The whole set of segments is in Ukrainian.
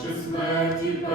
Przy śmierci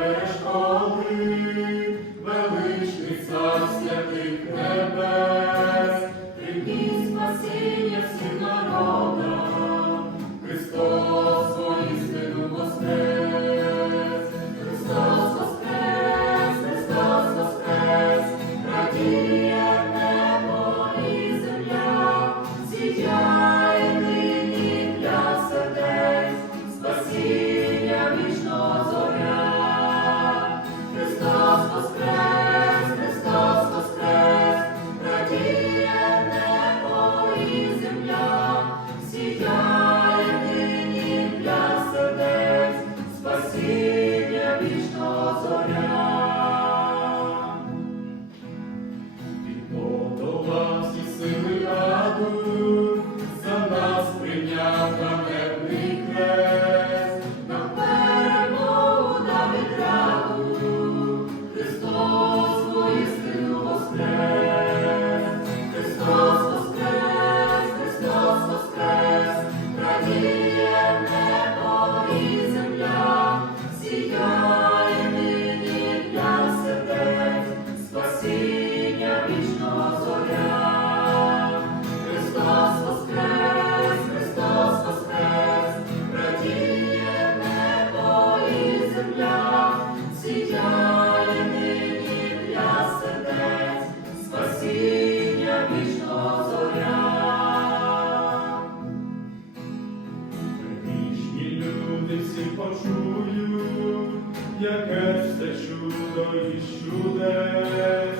яке все чудо і чудес,